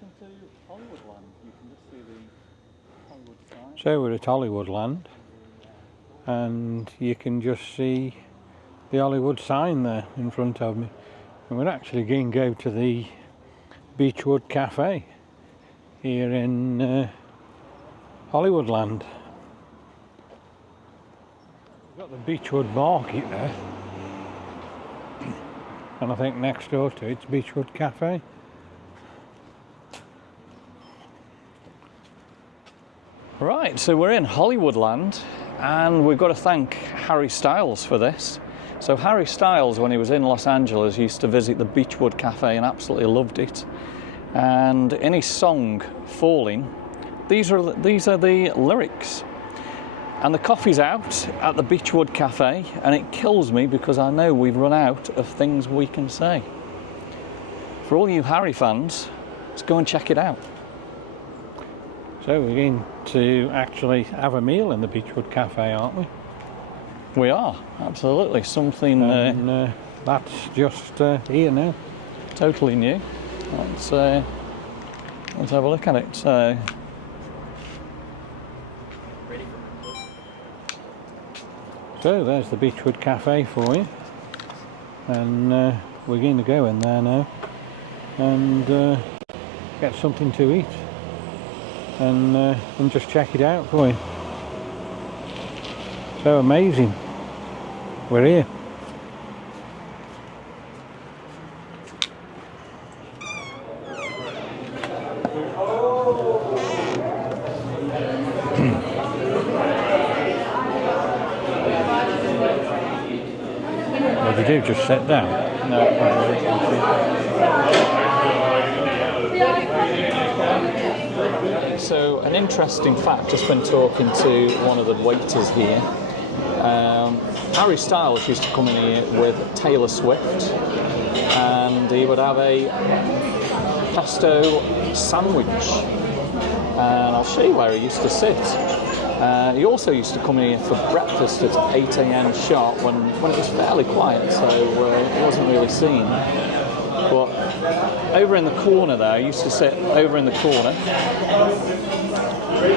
welcome to Hollywoodland. You can just see the Hollywood sign. So we're at Hollywoodland, and you can just see the Hollywood sign there in front of me. And we're actually going to go to the Beachwood Cafe here in Hollywoodland. We've got the Beachwood Market there, and I think next door to it's Beachwood Cafe. Right, so we're in Hollywoodland, and we've got to thank Harry Styles for this. So Harry Styles, when he was in Los Angeles, used to visit the Beachwood Cafe and absolutely loved it. And in his song Falling, these are the lyrics. And the coffee's out at the Beachwood Cafe, and it kills me because I know we've run out of things we can say. For all you Harry fans, let's go and check it out. So we're going to actually have a meal in the Beachwood Cafe, aren't we? We are, absolutely. Something that's just here now. Totally new. Let's have a look at it. So there's the Beachwood Cafe for you, and we're going to go in there now and get something to eat. And just check it out for you. So amazing. We're here. What do you do? Just sit down? no. So an interesting fact, just been talking to one of the waiters here. Harry Styles used to come in here with Taylor Swift, and he would have a pesto sandwich, and I'll show you where he used to sit. He also used to come in here for breakfast at 8 AM sharp when it was fairly quiet, so it wasn't really seen. But over in the corner there, he used to sit over in the corner,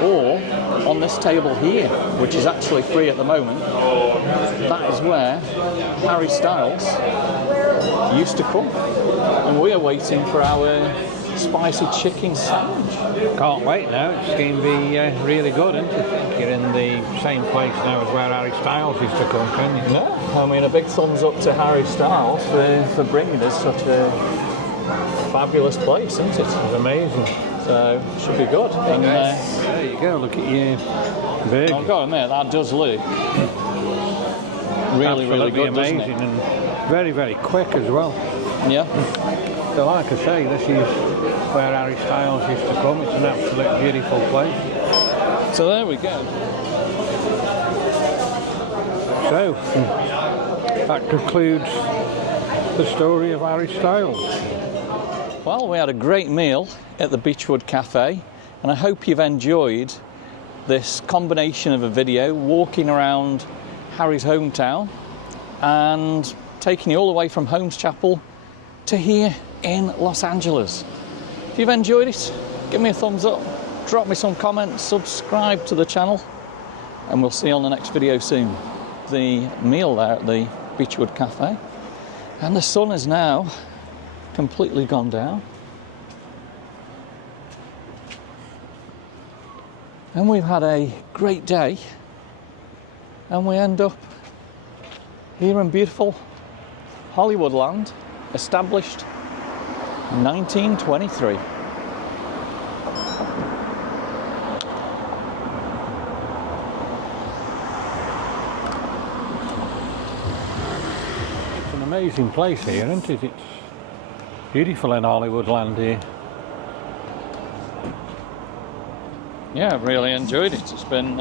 or on this table here, which is actually free at the moment. That is where Harry Styles used to come, and we are waiting for our spicy chicken sandwich. Can't wait now. It's going to be really good, isn't it? You're in the same place now as where Harry Styles used to come, can you? No, I mean, a big thumbs up to Harry Styles for bringing us such a fabulous place, isn't it? It's amazing. So, should be good. And, there you go, look at your burger. I've got to admit, that does look really, really good, amazing, doesn't it? And very, very quick as well. Yeah. So like I say, this is where Harry Styles used to come. It's an absolute beautiful place. So there we go. So, that concludes the story of Harry Styles. Well, we had a great meal at the Beachwood Cafe, and I hope you've enjoyed this combination of a video walking around Harry's hometown and taking you all the way from Holmes Chapel to here in Los Angeles. If you've enjoyed it, give me a thumbs up, drop me some comments, subscribe to the channel, and we'll see you on the next video soon. The meal there at the Beachwood Cafe, and the sun is now completely gone down, and we've had a great day, and we end up here in beautiful Hollywoodland, established 1923. It's an amazing place here, isn't it? It's beautiful in Hollywoodland here. Yeah, I've really enjoyed it. It's been